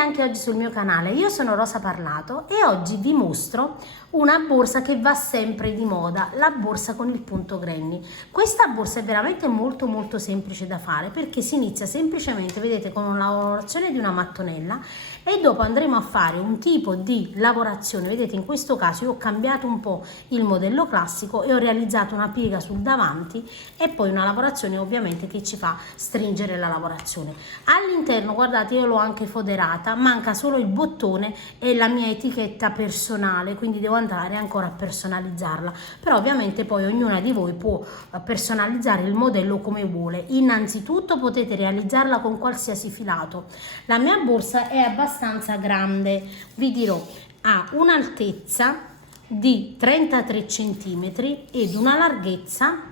anche oggi sul mio canale. Io sono Rosa Parlato e oggi vi mostro una borsa che va sempre di moda, la borsa con il punto granny. Questa borsa è veramente molto semplice da fare perché si inizia semplicemente, vedete, con una lavorazione di una mattonella e dopo andremo a fare un tipo di lavorazione. Vedete, in questo caso io ho cambiato un po' il modello classico e ho realizzato una piega sul davanti e poi una lavorazione ovviamente che ci fa stringere la lavorazione. All'interno, guardate, io l'ho anche foderata, manca solo il bottone e la mia etichetta personale, quindi devo andare ancora a personalizzarla, però ovviamente poi ognuna di voi può personalizzare il modello come vuole. Innanzitutto potete realizzarla con qualsiasi filato. La mia borsa è abbastanza grande, vi dirò, ha un'altezza di 33 cm ed una larghezza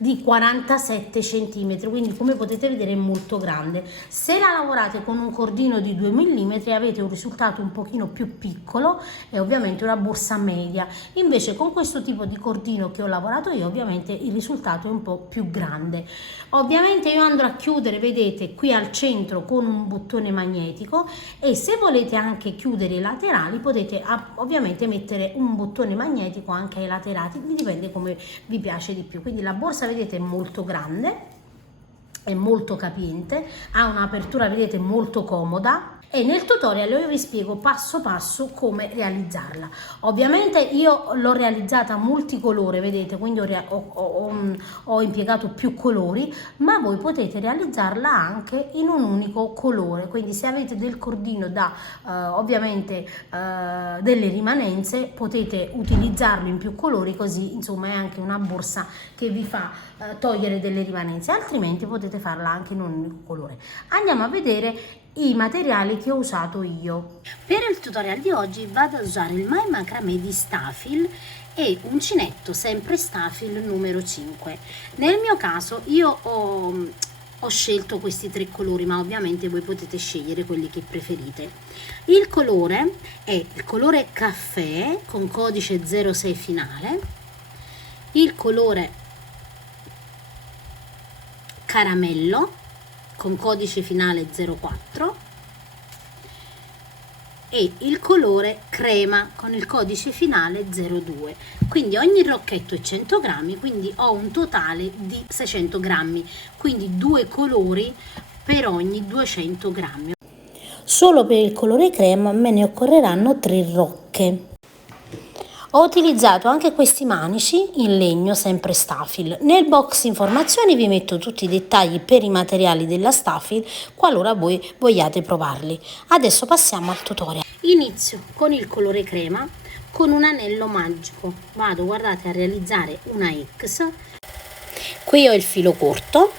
di 47 cm, quindi come potete vedere è molto grande. Se la lavorate con un cordino di 2 mm avete un risultato un pochino più piccolo e ovviamente una borsa media. Invece con questo tipo di cordino che ho lavorato io ovviamente il risultato è un po' più grande. Ovviamente io andrò a chiudere, vedete, qui al centro con un bottone magnetico, e se volete anche chiudere i laterali potete ovviamente mettere un bottone magnetico anche ai laterali, dipende come vi piace di più. Quindi la borsa, vedete, è molto grande, è molto capiente, ha un'apertura, vedete, molto comoda, e nel tutorial io vi spiego passo passo come realizzarla. Ovviamente io l'ho realizzata multicolore, vedete, quindi ho impiegato più colori, ma voi potete realizzarla anche in un unico colore. Quindi se avete del cordino da ovviamente delle rimanenze potete utilizzarlo in più colori, così insomma è anche una borsa che vi fa togliere delle rimanenze, altrimenti potete farla anche in un unico colore. Andiamo a vedere i materiali che ho usato io. Per il tutorial di oggi vado ad usare il My Macramé di Stafil e uncinetto sempre Stafil numero 5. Nel mio caso io ho scelto questi tre colori, ma ovviamente voi potete scegliere quelli che preferite. Il colore è il colore caffè con codice 06 finale, il colore caramello con codice finale 04 e il colore crema con il codice finale 02. Quindi ogni rocchetto è 100 grammi, quindi ho un totale di 600 grammi, quindi due colori per ogni 200 grammi. Solo per il colore crema me ne occorreranno 3 rocche. Ho utilizzato anche questi manici in legno sempre Stafil. Nel box informazioni vi metto tutti i dettagli per i materiali della Stafil qualora voi vogliate provarli. Adesso passiamo al tutorial. Inizio con il colore crema con un anello magico. Vado, guardate, a realizzare una X. Qui ho il filo corto.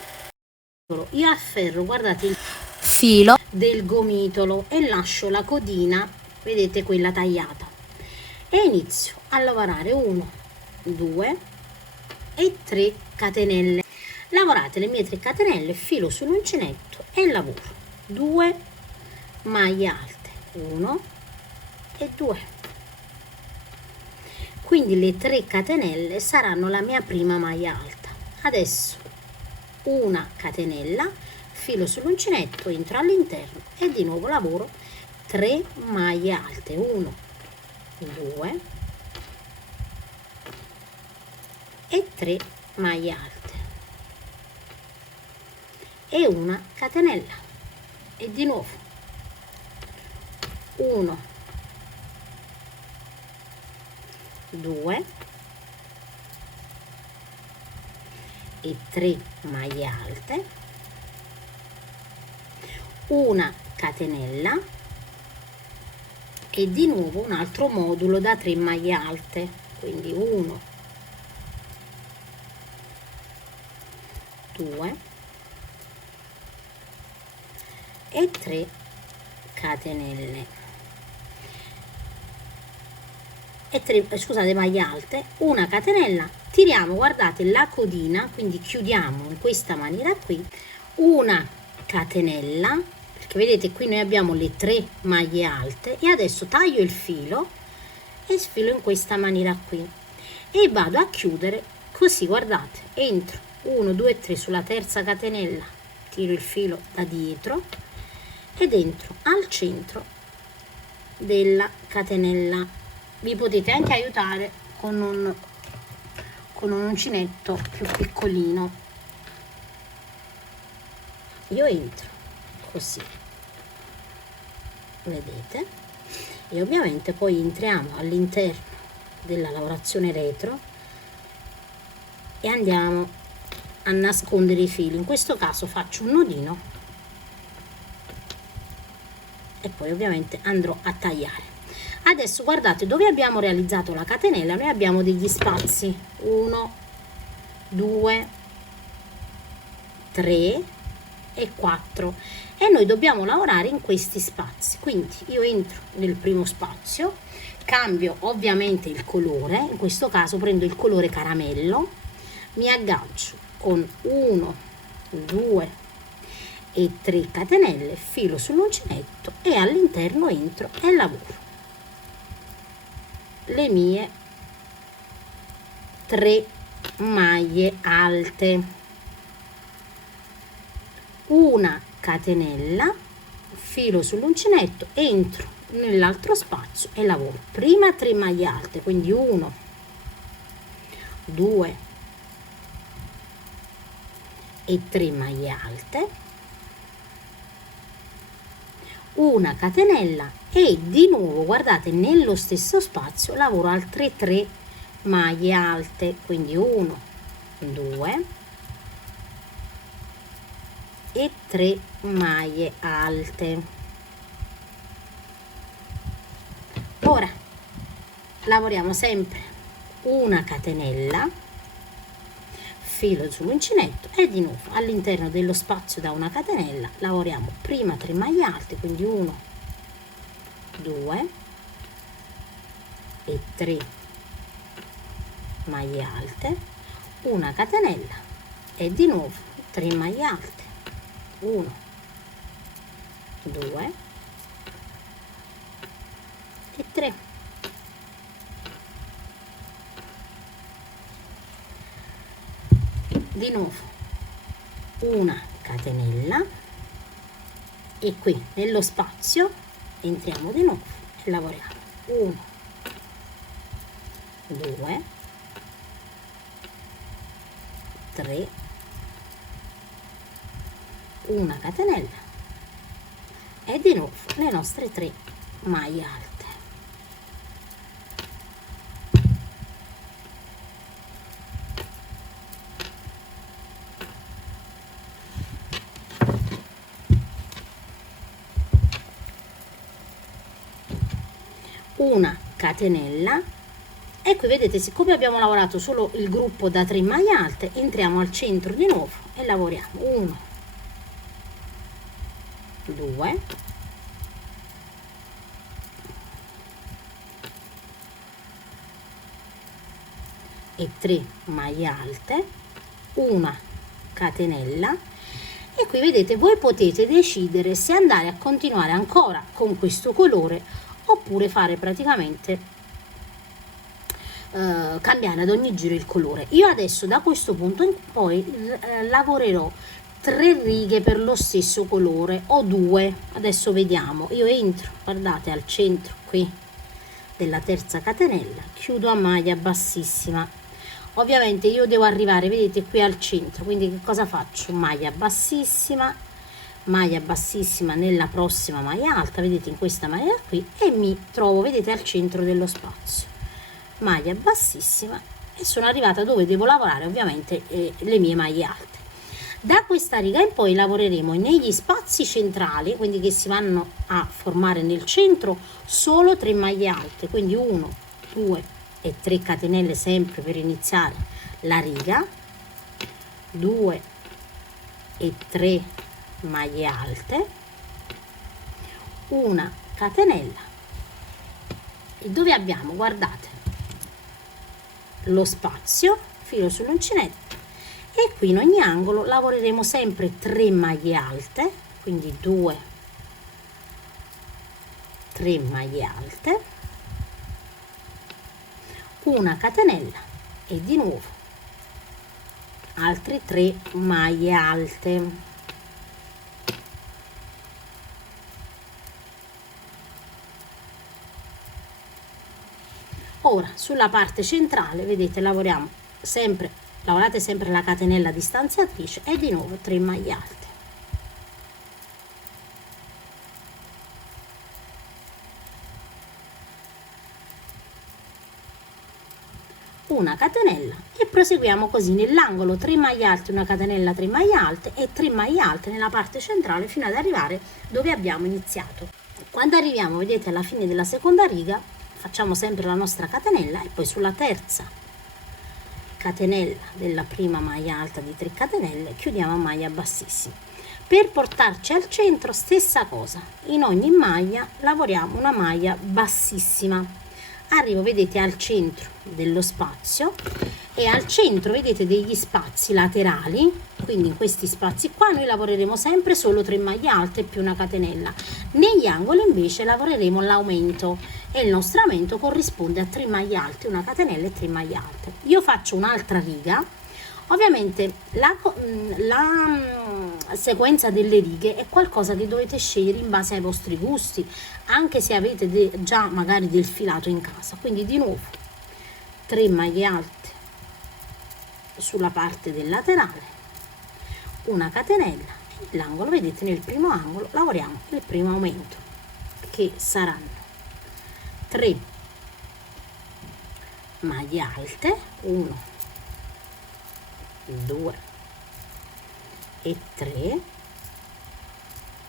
Io afferro, guardate, il filo del gomitolo e lascio la codina, vedete, quella tagliata. E inizio a lavorare 1, 2 e 3 catenelle. Lavorate le mie 3 catenelle, filo sull'uncinetto e lavoro 2 maglie alte, 1 e 2. Quindi le 3 catenelle saranno la mia prima maglia alta. Adesso una catenella, filo sull'uncinetto, entro all'interno e di nuovo lavoro 3 maglie alte, 1, 2 e 3 maglie alte e una catenella e di nuovo 1, 2 e 3 maglie alte, una catenella e di nuovo un altro modulo da 3 maglie alte, quindi 1, 2 e 3 catenelle e 3, scusate, maglie alte, una catenella, tiriamo, guardate, la codina, quindi chiudiamo in questa maniera qui, una catenella, perché vedete qui noi abbiamo le 3 maglie alte, e adesso taglio il filo e sfilo in questa maniera qui e vado a chiudere così, guardate, entro 1, 2, 3 sulla terza catenella, tiro il filo da dietro ed entro al centro della catenella. Vi potete anche aiutare con un uncinetto più piccolino. Io entro così, vedete, e ovviamente poi entriamo all'interno della lavorazione retro e andiamo a nascondere i fili. In questo caso faccio un nodino e poi ovviamente andrò a tagliare. Adesso guardate, dove abbiamo realizzato la catenella noi abbiamo degli spazi 1 2 3 e 4 e noi dobbiamo lavorare in questi spazi. Quindi io entro nel primo spazio, cambio ovviamente il colore, in questo caso prendo il colore caramello, mi aggancio con 1 2 e 3 catenelle, filo sull'uncinetto e all'interno entro e lavoro le mie 3 maglie alte, una catenella, filo sull'uncinetto, entro nell'altro spazio e lavoro prima 3 maglie alte, quindi 1 2 e 3 maglie alte, una catenella e di nuovo guardate nello stesso spazio lavoro altre 3 maglie alte, quindi 1 2 e 3 maglie alte. Ora lavoriamo sempre una catenella, filo sull'uncinetto e di nuovo all'interno dello spazio da una catenella lavoriamo prima 3 maglie alte, quindi 1 2 e 3 maglie alte, una catenella e di nuovo 3 maglie alte, 1 2 e 3. Di nuovo una catenella e qui nello spazio entriamo di nuovo e lavoriamo 1 2 3, una catenella e di nuovo le nostre 3 maglie alte. Una catenella e qui vedete, siccome abbiamo lavorato solo il gruppo da 3 maglie alte, entriamo al centro di nuovo e lavoriamo 1 2 e 3 maglie alte, una catenella e qui vedete voi potete decidere se andare a continuare ancora con questo colore oppure fare praticamente cambiare ad ogni giro il colore. Io adesso da questo punto in poi lavorerò 3 righe per lo stesso colore o 2, adesso vediamo. Io entro, guardate, al centro qui della terza catenella, chiudo a maglia bassissima. Ovviamente io devo arrivare, vedete, qui al centro, quindi che cosa faccio? Maglia bassissima nella prossima maglia alta, vedete, in questa maglia qui, e mi trovo, vedete, al centro dello spazio, maglia bassissima e sono arrivata dove devo lavorare ovviamente le mie maglie alte. Da questa riga in poi lavoreremo negli spazi centrali, quindi che si vanno a formare nel centro, solo 3 maglie alte, quindi 1 2 e 3 catenelle sempre per iniziare la riga, 2 e 3 maglie alte, una catenella e dove abbiamo, guardate, lo spazio, filo sull'uncinetto e qui in ogni angolo lavoreremo sempre 3 maglie alte, quindi 2 3 maglie alte, una catenella e di nuovo altre 3 maglie alte. Ora sulla parte centrale vedete lavorate sempre la catenella distanziatrice e di nuovo 3 maglie alte. Una catenella e proseguiamo così nell'angolo 3 maglie alte, una catenella, 3 maglie alte e 3 maglie alte nella parte centrale fino ad arrivare dove abbiamo iniziato. Quando arriviamo, vedete, alla fine della seconda riga facciamo sempre la nostra catenella e poi sulla terza catenella della prima maglia alta di 3 catenelle chiudiamo a maglia bassissima. Per portarci al centro stessa cosa, in ogni maglia lavoriamo una maglia bassissima. Arrivo, vedete, al centro dello spazio e al centro vedete degli spazi laterali, quindi in questi spazi qua noi lavoreremo sempre solo 3 maglie alte più una catenella. Negli angoli invece lavoreremo l'aumento e il nostro aumento corrisponde a 3 maglie alte, una catenella e 3 maglie alte. Io faccio un'altra riga. Ovviamente la sequenza delle righe è qualcosa che dovete scegliere in base ai vostri gusti, anche se avete già magari del filato in casa. Quindi di nuovo 3 maglie alte sulla parte del laterale, una catenella, l'angolo, vedete, nel primo angolo lavoriamo il primo aumento che saranno 3 maglie alte, 1, 2 e 3,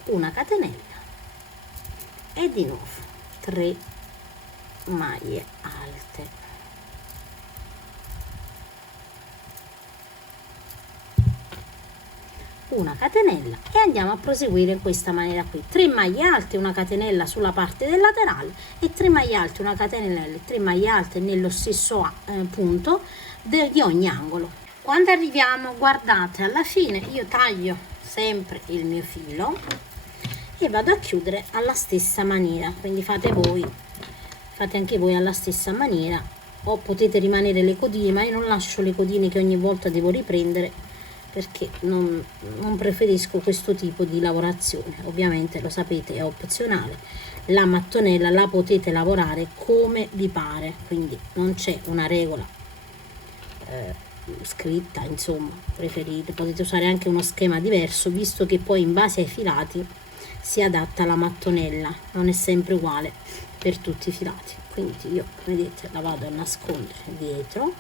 una catenella e di nuovo 3 maglie alte, una catenella e andiamo a proseguire in questa maniera qui: 3 maglie alte, una catenella sulla parte del laterale e 3 maglie alte, una catenella e 3 maglie alte nello stesso punto di ogni angolo. Quando arriviamo, guardate, alla fine io taglio sempre il mio filo e vado a chiudere alla stessa maniera, quindi fate anche voi alla stessa maniera, o potete rimanere le codine, ma io non lascio le codine che ogni volta devo riprendere perché non preferisco questo tipo di lavorazione. Ovviamente lo sapete, è opzionale, la mattonella la potete lavorare come vi pare, quindi non c'è una regola scritta, insomma, potete usare anche uno schema diverso, visto che poi in base ai filati si adatta la mattonella, non è sempre uguale per tutti i filati. Quindi io, vedete, la vado a nascondere dietro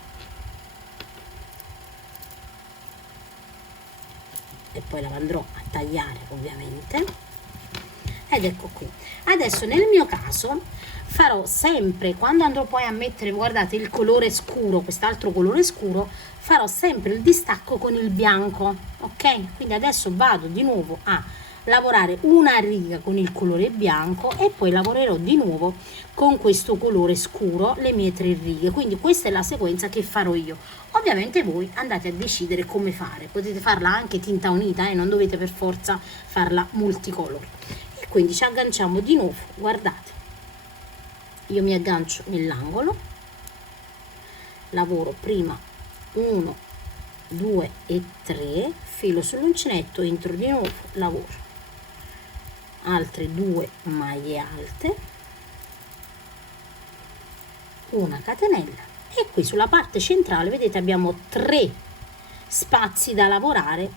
e poi la andrò a tagliare ovviamente, ed ecco qui. Adesso nel mio caso farò sempre, quando andrò poi a mettere, guardate, il colore scuro, quest'altro colore scuro, farò sempre il distacco con il bianco, ok? Quindi adesso vado di nuovo a lavorare una riga con il colore bianco e poi lavorerò di nuovo con questo colore scuro le mie 3 righe. Quindi questa è la sequenza che farò io. Ovviamente voi andate a decidere come fare, potete farla anche tinta unita e non dovete per forza farla multicolor. E quindi ci agganciamo di nuovo, guardate, io mi aggancio nell'angolo, lavoro prima 1, 2 e 3, filo sull'uncinetto, entro di nuovo, lavoro altre 2 maglie alte, una catenella e qui sulla parte centrale vedete abbiamo 3 spazi da lavorare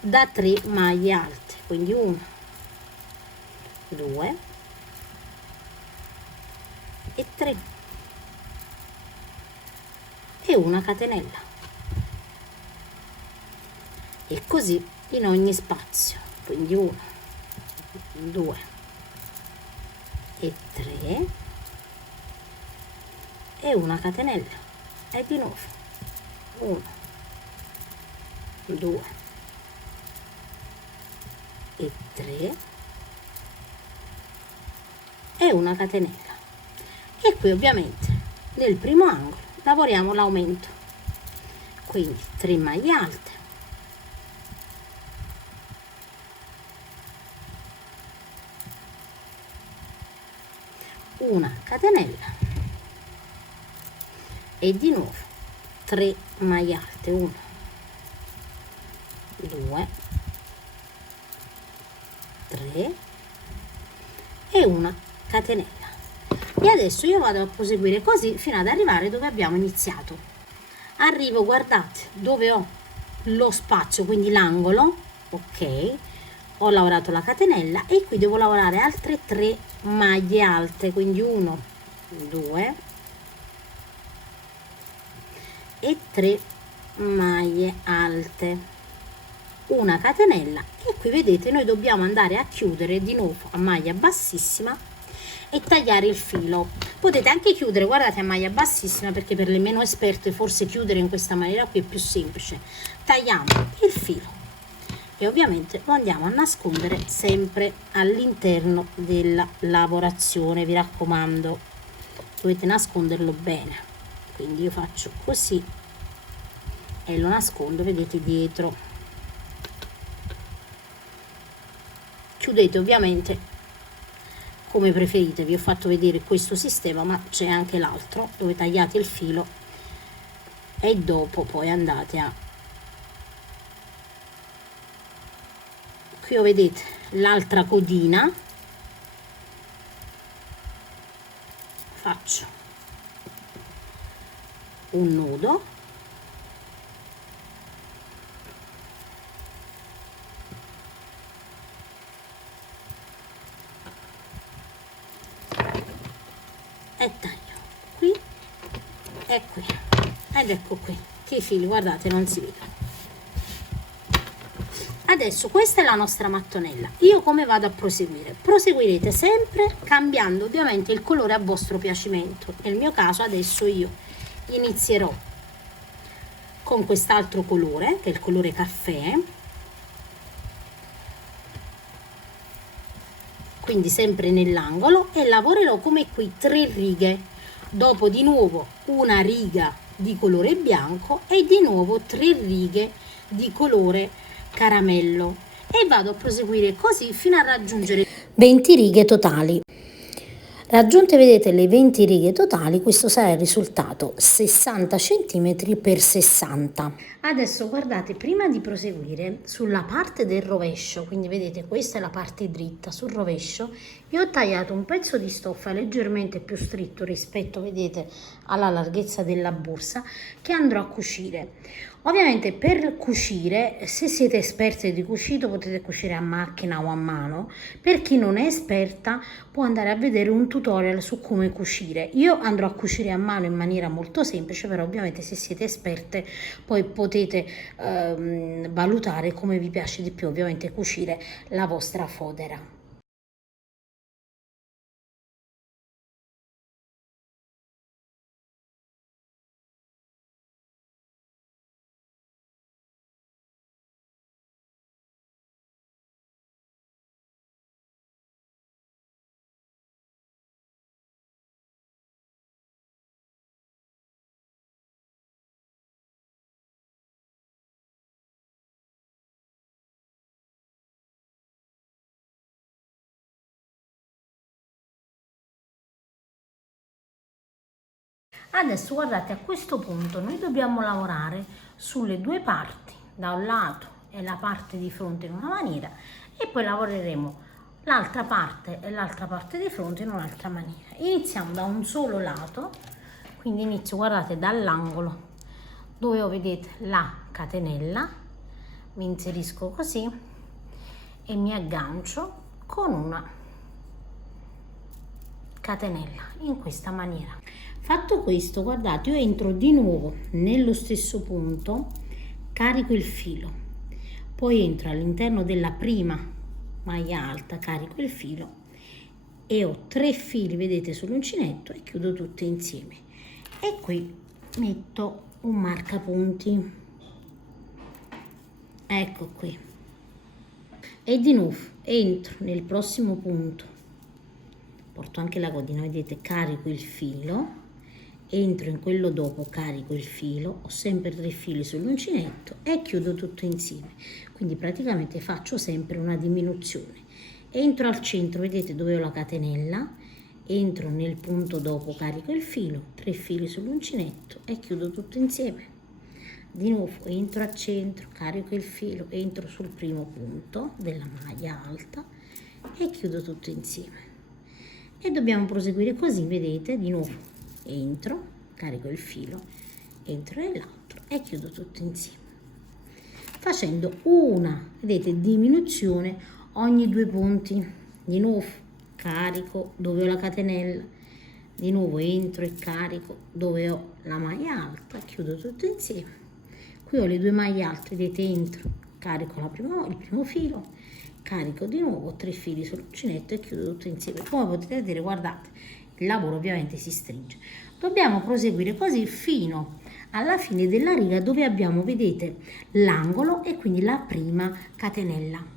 da 3 maglie alte, quindi 1, 2 e 3 e una catenella, e così in ogni spazio, quindi 1, 2 e 3 e una catenella e di nuovo 1, 2 e 3 e una catenella. E qui ovviamente nel primo angolo lavoriamo l'aumento, quindi 3 maglie alte, una catenella e di nuovo 3 maglie alte, 1, 2, 3 e una catenella. E adesso io vado a proseguire così fino ad arrivare dove abbiamo iniziato. Arrivo, guardate, dove ho lo spazio, quindi l'angolo, ok, ho lavorato la catenella e qui devo lavorare altre 3 maglie alte, quindi 1, 2 e 3 maglie alte, una catenella, e qui vedete noi dobbiamo andare a chiudere di nuovo a maglia bassissima e tagliare il filo. Potete anche chiudere, guardate, a maglia bassissima, perché per le meno esperte forse chiudere in questa maniera qui è più semplice. Tagliamo il filo e ovviamente lo andiamo a nascondere sempre all'interno della lavorazione, vi raccomando, dovete nasconderlo bene. Quindi io faccio così e lo nascondo, vedete, dietro. Chiudete ovviamente come preferite, vi ho fatto vedere questo sistema, ma c'è anche l'altro dove tagliate il filo e dopo poi andate a, qui vedete l'altra codina, faccio un nodo e taglio qui e qui, ed ecco qui che i fili, guardate, non si vedono. Adesso questa è la nostra mattonella. Io come vado a proseguire? Proseguirete sempre cambiando ovviamente il colore a vostro piacimento. Nel mio caso adesso io inizierò con quest'altro colore, che è il colore caffè, quindi sempre nell'angolo, e lavorerò come qui 3 righe, dopo di nuovo una riga di colore bianco e di nuovo 3 righe di colore caramello, e vado a proseguire così fino a raggiungere 20 righe totali. Raggiunte, vedete, le 20 righe totali, questo sarà il risultato, 60 cm per 60. Adesso guardate, prima di proseguire sulla parte del rovescio, quindi vedete questa è la parte dritta, sul rovescio io ho tagliato un pezzo di stoffa leggermente più stretto rispetto, vedete, alla larghezza della borsa, che andrò a cucire. Ovviamente per cucire, se siete esperte di cucito, potete cucire a macchina o a mano. Per chi non è esperta può andare a vedere un tutorial su come cucire. Io andrò a cucire a mano in maniera molto semplice, però ovviamente se siete esperte poi potete valutare come vi piace di più, ovviamente cucire la vostra fodera. Adesso guardate, a questo punto noi dobbiamo lavorare sulle due parti, da un lato e la parte di fronte in una maniera, e poi lavoreremo l'altra parte e l'altra parte di fronte in un'altra maniera. Iniziamo da un solo lato, quindi inizio, guardate, dall'angolo dove vedete la catenella, mi inserisco così e mi aggancio con una catenella in questa maniera. Fatto questo, guardate, io entro di nuovo nello stesso punto, carico il filo, poi entro all'interno della prima maglia alta, carico il filo e ho 3 fili, vedete, sull'uncinetto, e chiudo tutte insieme, e qui metto un marcapunti, ecco qui, e di nuovo entro nel prossimo punto, porto anche la codina, vedete, carico il filo, entro in quello dopo, carico il filo, ho sempre 3 fili sull'uncinetto e chiudo tutto insieme. Quindi praticamente faccio sempre una diminuzione, entro al centro, vedete dove ho la catenella, entro nel punto dopo, carico il filo, 3 fili sull'uncinetto e chiudo tutto insieme. Di nuovo entro al centro, carico il filo, entro sul primo punto della maglia alta e chiudo tutto insieme. e dobbiamo proseguire così, vedete, di nuovo entro, carico il filo, entro nell'altro e chiudo tutto insieme, facendo una, vedete, diminuzione ogni 2 punti. Di nuovo carico dove ho la catenella, di nuovo entro e carico dove ho la maglia alta, chiudo tutto insieme. Qui ho le 2 maglie alte, vedete, entro, carico il primo filo, carico di nuovo 3 fili sull'uncinetto e chiudo tutto insieme. Come potete vedere, guardate, il lavoro ovviamente si stringe. Dobbiamo proseguire così fino alla fine della riga dove abbiamo, vedete, l'angolo e quindi la prima catenella.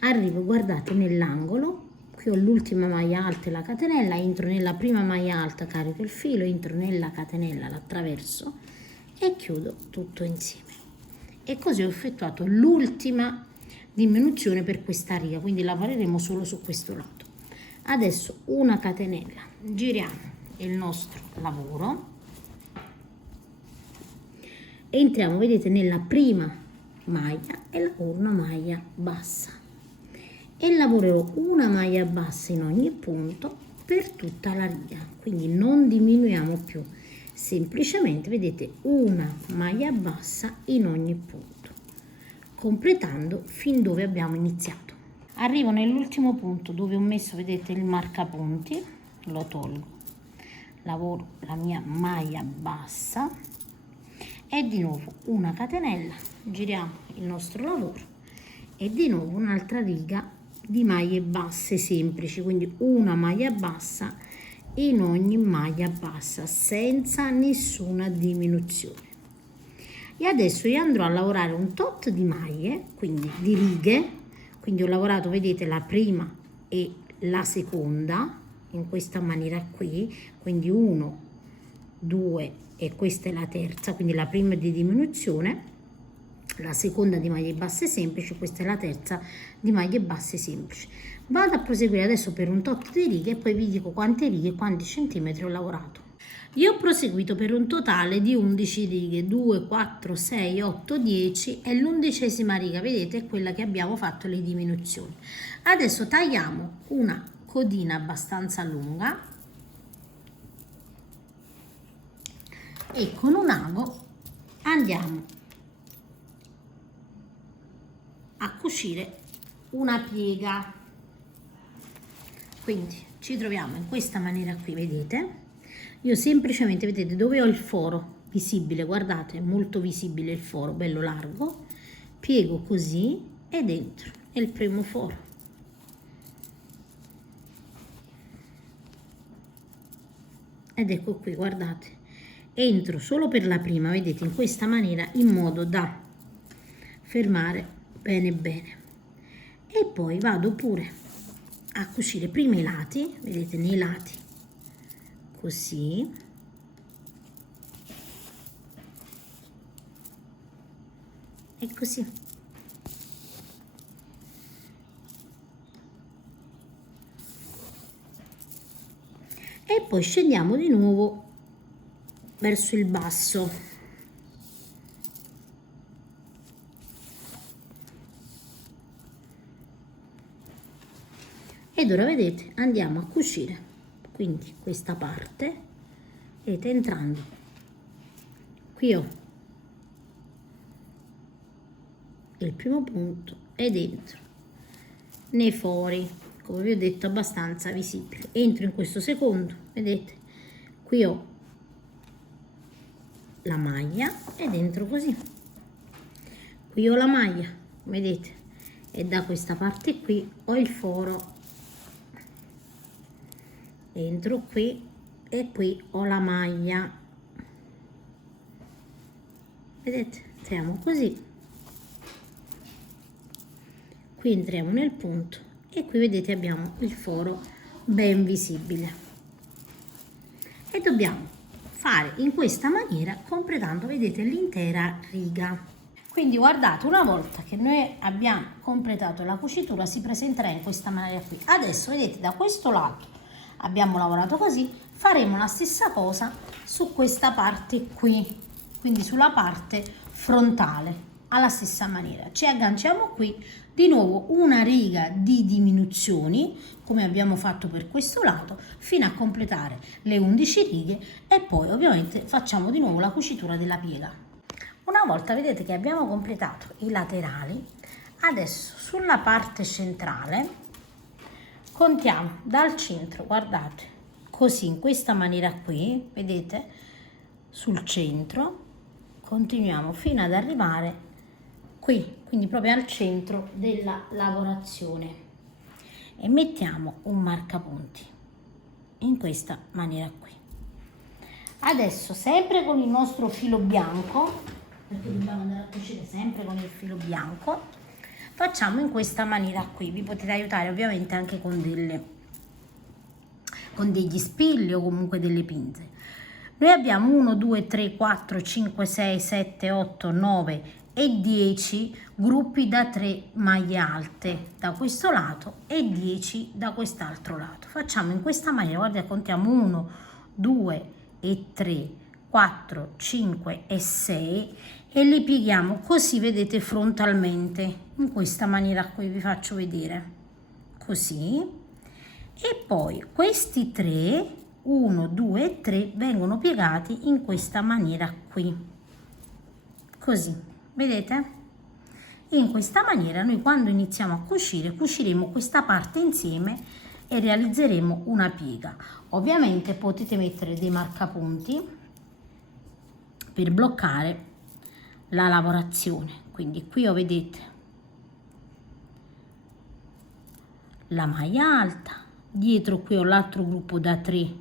Arrivo, guardate, nell'angolo, qui ho l'ultima maglia alta e la catenella, entro nella prima maglia alta, carico il filo, entro nella catenella, l'attraverso e chiudo tutto insieme. E così ho effettuato l'ultima diminuzione per questa riga, quindi lavoreremo solo su questo lato. Adesso una catenella, giriamo il nostro lavoro, entriamo, vedete, nella prima maglia e lavoro una maglia bassa e lavorerò una maglia bassa in ogni punto per tutta la riga, quindi non diminuiamo più, semplicemente, vedete, una maglia bassa in ogni punto, completando fin dove abbiamo iniziato. Arrivo nell'ultimo punto dove ho messo, vedete, il marcapunti, lo tolgo, lavoro la mia maglia bassa e di nuovo una catenella, giriamo il nostro lavoro e di nuovo un'altra riga di maglie basse semplici, quindi una maglia bassa in ogni maglia bassa senza nessuna diminuzione. E adesso io andrò a lavorare un tot di maglie, quindi di righe, quindi ho lavorato, vedete, la prima e la seconda in questa maniera qui, quindi 1, 2 e questa è la terza, quindi la prima di diminuzione, la seconda di maglie basse semplici, questa è la terza di maglie basse semplici. Vado a proseguire adesso per un tot di righe e poi vi dico quante righe e quanti centimetri ho lavorato. Io ho proseguito per un totale di 11 righe, 2, 4, 6, 8, 10 e l'11ª riga, vedete, è quella che abbiamo fatto le diminuzioni. Adesso tagliamo una codina abbastanza lunga e con un ago andiamo a cucire una piega, quindi ci troviamo in questa maniera qui, vedete, io semplicemente, vedete, dove ho il foro visibile, guardate, è molto visibile il foro, bello largo, piego così e dentro nel primo foro ed ecco qui, guardate, entro solo per la prima, vedete, in questa maniera, in modo da fermare bene bene e poi vado pure a cucire prima i lati, vedete, nei lati così e così e poi scendiamo di nuovo verso il basso ed ora, vedete, andiamo a cucire quindi questa parte, vedete, entrando qui ho il primo punto e dentro nei fori, come vi ho detto, abbastanza visibile, entro in questo secondo, vedete, qui ho la maglia e dentro così, qui ho la maglia, vedete, e da questa parte qui ho il foro, entro qui e qui ho la maglia, vedete, entriamo così, qui entriamo nel punto e qui, vedete, abbiamo il foro ben visibile e dobbiamo fare in questa maniera completando, vedete, l'intera riga. Quindi guardate, una volta che noi abbiamo completato la cucitura si presenterà in questa maniera qui. Adesso, vedete, da questo lato abbiamo lavorato così, faremo la stessa cosa su questa parte qui, quindi sulla parte frontale. alla stessa maniera ci agganciamo qui, di nuovo una riga di diminuzioni come abbiamo fatto per questo lato fino a completare le 11 righe e poi ovviamente facciamo di nuovo la cucitura della piega. Una volta vedete che abbiamo completato i laterali, adesso sulla parte centrale contiamo dal centro, guardate, così in questa maniera qui, vedete, sul centro continuiamo fino ad arrivare qui, quindi proprio al centro della lavorazione, e mettiamo un marcapunti in questa maniera qui. Adesso sempre con il nostro filo bianco, perché dobbiamo andare a cucire sempre con il filo bianco, facciamo in questa maniera qui. Vi potete aiutare ovviamente anche con degli spilli o comunque delle pinze. Noi abbiamo 1 2 3 4 5 6 7 8 9 e 10 gruppi da 3 maglie alte da questo lato e 10 da quest'altro lato. Facciamo in questa maniera, guardate, contiamo 1 2 e 3 4 5 e 6 e li pieghiamo così, vedete, frontalmente, in questa maniera qui, vi faccio vedere, così, e poi questi 3, 1 2 e 3 vengono piegati in questa maniera qui, così, vedete? In questa maniera noi quando iniziamo a cucire, cuciremo questa parte insieme e realizzeremo una piega. Ovviamente potete mettere dei marcapunti per bloccare la lavorazione, quindi qui vedete la maglia alta, dietro qui ho l'altro gruppo da 3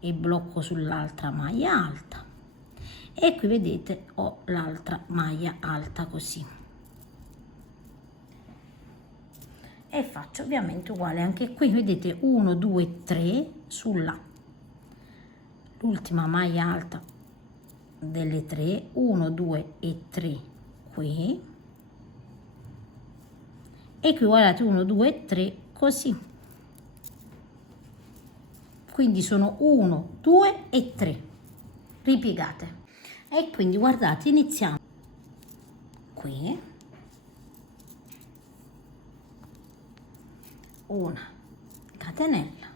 e blocco sull'altra maglia alta e qui vedete ho l'altra maglia alta così, e faccio ovviamente uguale anche qui, vedete 1 2 3 sulla l'ultima maglia alta delle 3, 1 2 e 3 qui, e qui guardate 1 2 e 3 così, quindi sono 1 2 e 3 ripiegate, e quindi guardate, iniziamo qui, una catenella,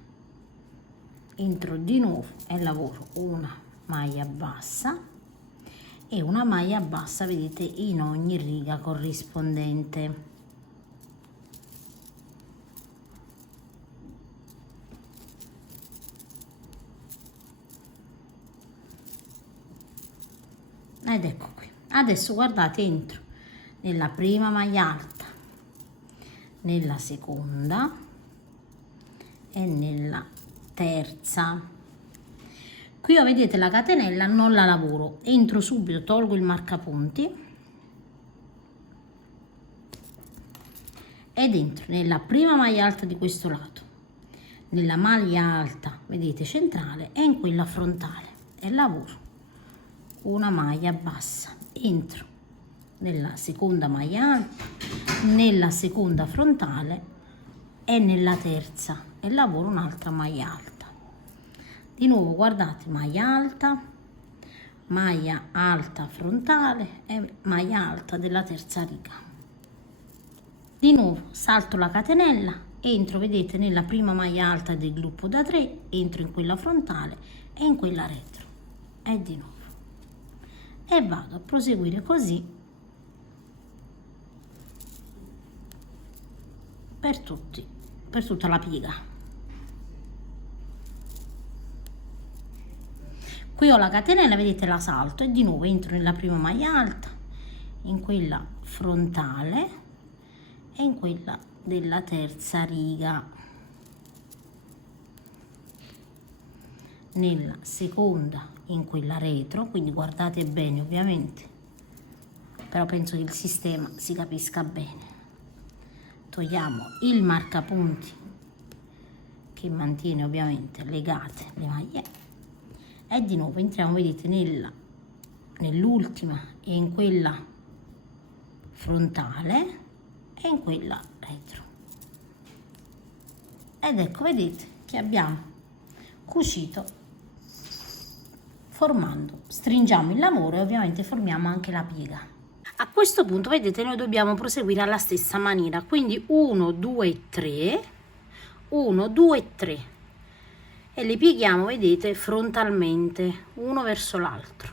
entro di nuovo e lavoro una maglia bassa e una maglia bassa, vedete, in ogni riga corrispondente. Ed ecco qui. Adesso guardate, entro nella prima maglia alta, nella seconda e nella terza. Qui vedete la catenella non la lavoro, entro subito, tolgo il marcapunti ed entro nella prima maglia alta di questo lato, nella maglia alta, vedete, centrale, e in quella frontale, e lavoro una maglia bassa, entro nella seconda maglia alta, nella seconda frontale e nella terza, e lavoro un'altra maglia alta. Di nuovo guardate, maglia alta frontale e maglia alta della terza riga. Di nuovo salto la catenella, entro, vedete, nella prima maglia alta del gruppo da 3, entro in quella frontale e in quella retro, e di nuovo, e vado a proseguire così per tutta la piega. Qui ho la catenella, vedete, la salto e di nuovo entro nella prima maglia alta, in quella frontale e in quella della terza riga, nella seconda in quella retro, quindi guardate bene ovviamente, però penso che il sistema si capisca bene. Togliamo il marcapunti che mantiene ovviamente legate le maglie e di nuovo entriamo, vedete, nell'ultima e in quella frontale e in quella retro, ed ecco, vedete che abbiamo cucito formando, stringiamo il lavoro e ovviamente formiamo anche la piega. A questo punto vedete noi dobbiamo proseguire alla stessa maniera, quindi 1 2 3, 1 2 3 e li pieghiamo, vedete, frontalmente uno verso l'altro,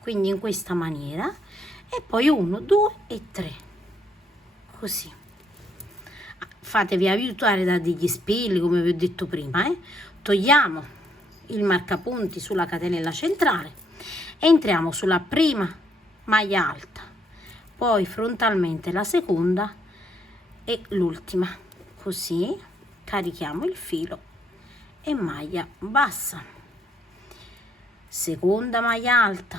quindi in questa maniera, e poi 1 2 e 3, così. Fatevi aiutare da degli spilli, come vi ho detto prima, togliamo il marcapunti sulla catenella centrale, entriamo sulla prima maglia alta, poi frontalmente la seconda e l'ultima, così carichiamo il filo e maglia bassa, seconda maglia alta,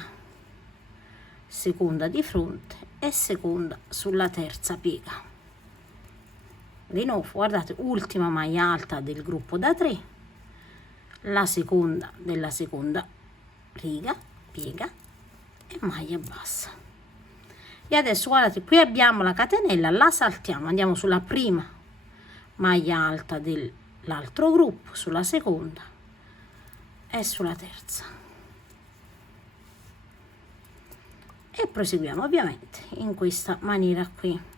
seconda di fronte e seconda sulla terza piega. Di nuovo, guardate, ultima maglia alta del gruppo da 3, la seconda della seconda riga, piega e maglia bassa. E adesso guardate, qui abbiamo la catenella, la saltiamo, andiamo sulla prima maglia alta dell'altro gruppo, sulla seconda e sulla terza, e proseguiamo ovviamente in questa maniera qui.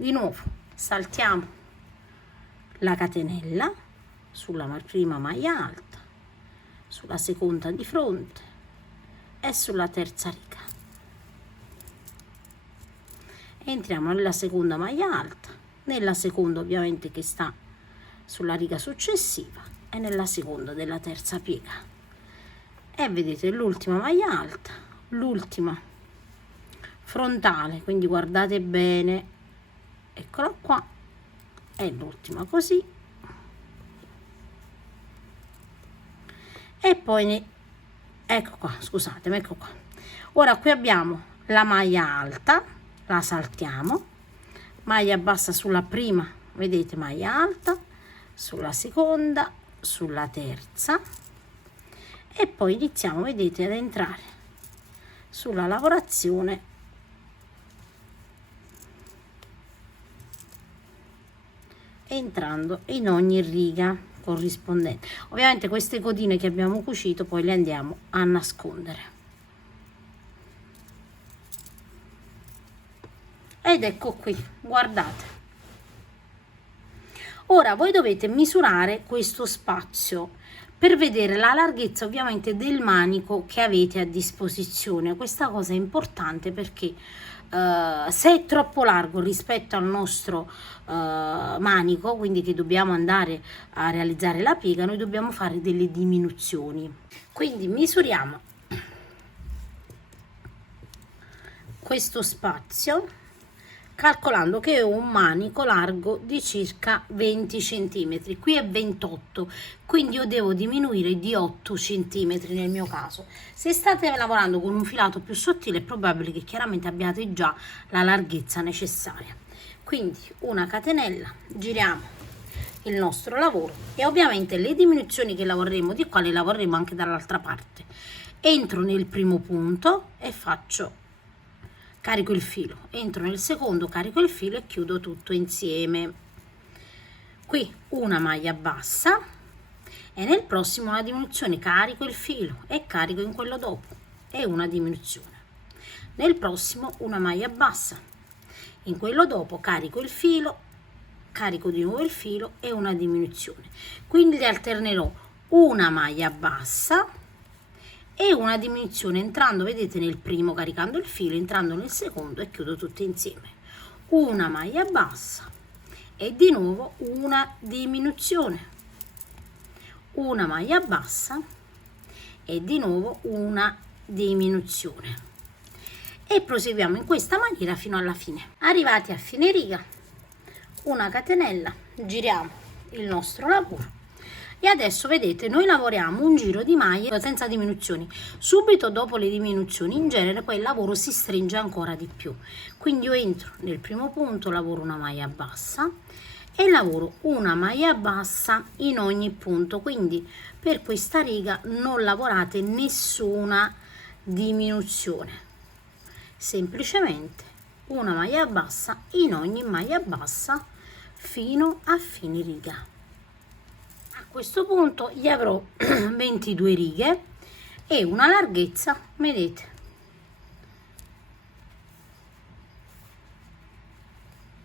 Di nuovo saltiamo la catenella sulla prima maglia alta, sulla seconda di fronte e sulla terza riga, entriamo nella seconda maglia alta, nella seconda ovviamente che sta sulla riga successiva e nella seconda della terza piega, e vedete l'ultima maglia alta, l'ultima frontale, quindi guardate bene, eccola qua, e l'ultima così, e poi ecco qua, scusatemi, ecco qua. Ora qui abbiamo la maglia alta, la saltiamo, maglia bassa sulla prima, vedete, maglia alta, sulla seconda, sulla terza, e poi iniziamo, vedete, ad entrare sulla lavorazione entrando in ogni riga corrispondente. Ovviamente queste codine che abbiamo cucito poi le andiamo a nascondere, ed ecco qui, guardate. Ora voi dovete misurare questo spazio per vedere la larghezza ovviamente del manico che avete a disposizione. Questa cosa è importante perché se è troppo largo rispetto al nostro manico, quindi che dobbiamo andare a realizzare la piega, noi dobbiamo fare delle diminuzioni. Quindi misuriamo questo spazio calcolando che ho un manico largo di circa 20 cm, qui è 28, quindi io devo diminuire di 8 cm nel mio caso. Se state lavorando con un filato più sottile è probabile che chiaramente abbiate già la larghezza necessaria. Quindi una catenella, giriamo il nostro lavoro e ovviamente le diminuzioni che lavoreremo di qua le lavoreremo anche dall'altra parte. Entro nel primo punto e carico il filo, entro nel secondo, carico il filo e chiudo tutto insieme. Qui una maglia bassa e nel prossimo una diminuzione, carico il filo e carico in quello dopo e una diminuzione. Nel prossimo una maglia bassa, in quello dopo carico il filo, carico di nuovo il filo e una diminuzione. Quindi alternerò una maglia bassa e una diminuzione entrando, vedete, nel primo caricando il filo, entrando nel secondo e chiudo tutte insieme. Una maglia bassa e di nuovo una diminuzione, una maglia bassa e di nuovo una diminuzione, e proseguiamo in questa maniera fino alla fine. Arrivati a fine riga, una catenella, giriamo il nostro lavoro. E adesso vedete, noi lavoriamo un giro di maglie senza diminuzioni. Subito dopo le diminuzioni in genere poi il lavoro si stringe ancora di più, quindi io entro nel primo punto, lavoro una maglia bassa e lavoro una maglia bassa in ogni punto, quindi per questa riga non lavorate nessuna diminuzione, semplicemente una maglia bassa in ogni maglia bassa fino a fine riga. A questo punto gli avrò 22 righe e una larghezza, vedete,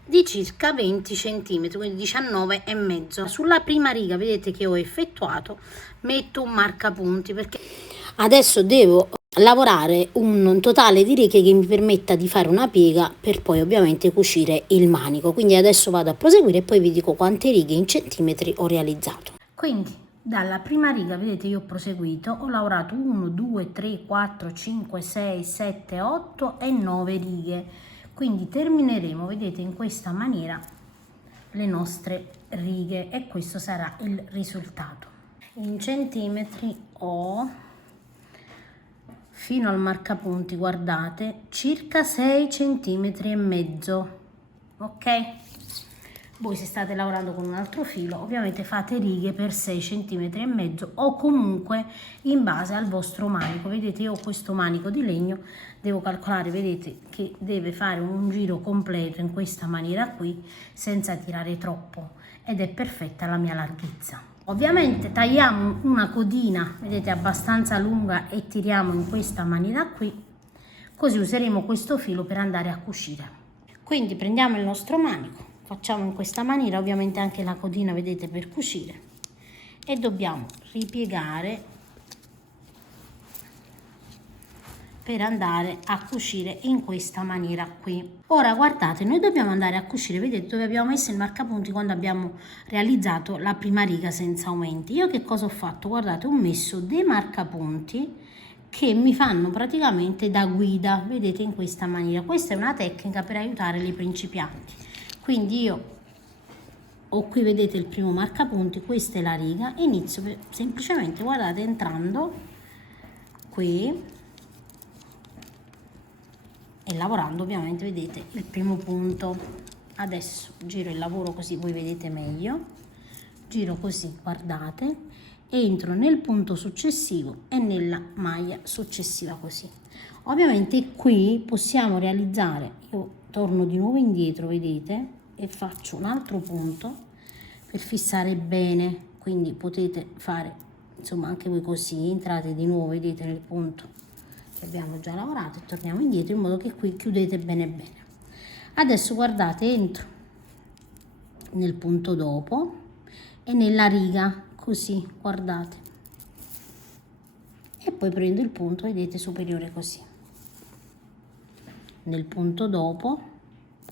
di circa 20 cm, quindi 19 e mezzo. Sulla prima riga vedete che ho effettuato, metto un marcapunti perché adesso devo lavorare un totale di righe che mi permetta di fare una piega per poi ovviamente cucire il manico. Quindi adesso vado a proseguire e poi vi dico quante righe in centimetri ho realizzato. Quindi dalla prima riga vedete io ho proseguito, ho lavorato 1 2 3 4 5 6 7 8 e 9 righe, quindi termineremo, vedete, in questa maniera le nostre righe e questo sarà il risultato. In centimetri ho, fino al marcapunti, guardate, circa 6 centimetri e mezzo, ok? Voi se state lavorando con un altro filo ovviamente fate righe per 6 centimetri e mezzo o comunque in base al vostro manico. Vedete, io ho questo manico di legno, devo calcolare, vedete, che deve fare un giro completo in questa maniera qui senza tirare troppo ed è perfetta la mia larghezza. Ovviamente tagliamo una codina, vedete, abbastanza lunga e tiriamo in questa maniera qui, così useremo questo filo per andare a cucire. Quindi prendiamo il nostro manico, facciamo in questa maniera, ovviamente anche la codina, vedete, per cucire, e dobbiamo ripiegare per andare a cucire in questa maniera qui. Ora guardate, noi dobbiamo andare a cucire, vedete dove abbiamo messo il marcapunti quando abbiamo realizzato la prima riga senza aumenti. Io che cosa ho fatto? Guardate, ho messo dei marcapunti che mi fanno praticamente da guida, vedete, in questa maniera. Questa è una tecnica per aiutare le principianti. Quindi io ho qui, vedete, il primo marcapunti, questa è la riga, inizio semplicemente, guardate, entrando qui e lavorando ovviamente, vedete, il primo punto. Adesso giro il lavoro così voi vedete meglio, giro così, guardate, entro nel punto successivo e nella maglia successiva così. Ovviamente qui possiamo realizzare, io torno di nuovo indietro, vedete, e faccio un altro punto per fissare bene, quindi potete fare insomma anche voi così, entrate di nuovo, vedete, nel punto che abbiamo già lavorato e torniamo indietro in modo che qui chiudete bene bene. Adesso guardate, entro nel punto dopo e nella riga così, guardate, e poi prendo il punto, vedete, superiore così. Nel punto dopo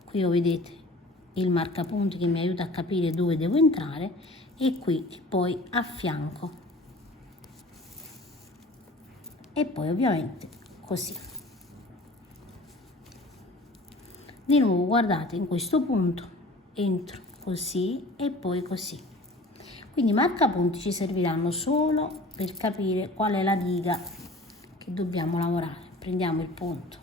qui vedete il marcapunti che mi aiuta a capire dove devo entrare, e qui e poi a fianco e poi ovviamente così. Di nuovo guardate, in questo punto entro così e poi così. Quindi i marcapunti ci serviranno solo per capire qual è la riga che dobbiamo lavorare. Prendiamo il punto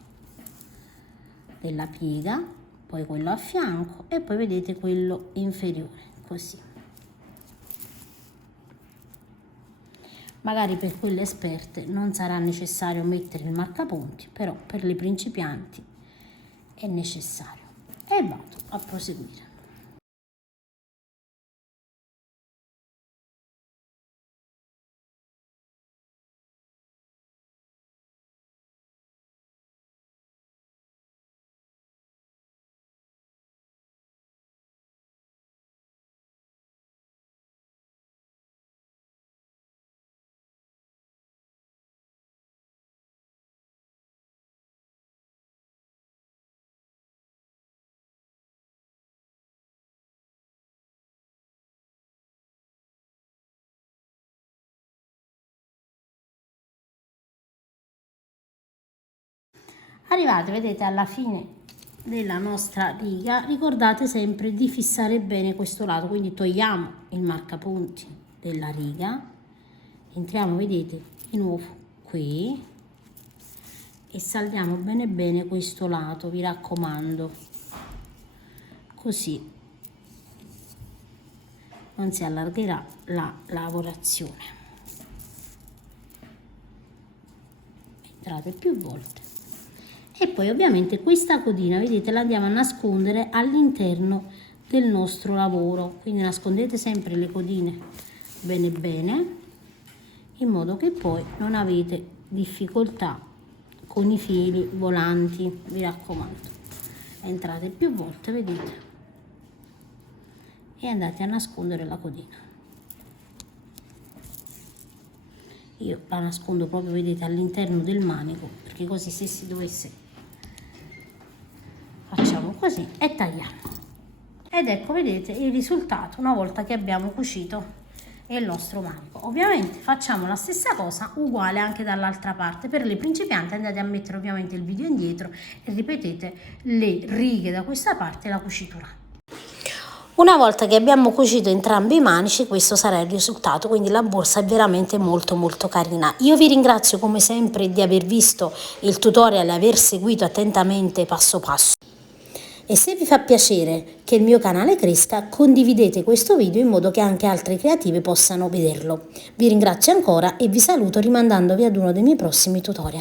della piega, poi quello a fianco e poi vedete quello inferiore, così. Magari per quelle esperte non sarà necessario mettere il marcapunti, però per le principianti è necessario. E vado a proseguire. Arrivate, vedete, alla fine della nostra riga, ricordate sempre di fissare bene questo lato, quindi togliamo il marcapunti della riga, entriamo, vedete, di nuovo qui e saldiamo bene bene questo lato, vi raccomando, così non si allargherà la lavorazione. Entrate più volte. E poi ovviamente questa codina, vedete, la andiamo a nascondere all'interno del nostro lavoro. Quindi nascondete sempre le codine bene bene, in modo che poi non avete difficoltà con i fili volanti. Mi raccomando, entrate più volte, vedete, e andate a nascondere la codina. Io la nascondo proprio, vedete, all'interno del manico, perché così se si dovesse, facciamo così e tagliamo. Ed ecco, vedete il risultato una volta che abbiamo cucito il nostro manico. Ovviamente facciamo la stessa cosa uguale anche dall'altra parte. Per le principianti andate a mettere ovviamente il video indietro e ripetete le righe da questa parte e la cucitura. Una volta che abbiamo cucito entrambi i manici, questo sarà il risultato, quindi la borsa è veramente molto carina. Io vi ringrazio come sempre di aver visto il tutorial e aver seguito attentamente passo passo. E se vi fa piacere che il mio canale cresca, condividete questo video in modo che anche altre creative possano vederlo. Vi ringrazio ancora e vi saluto rimandandovi ad uno dei miei prossimi tutorial.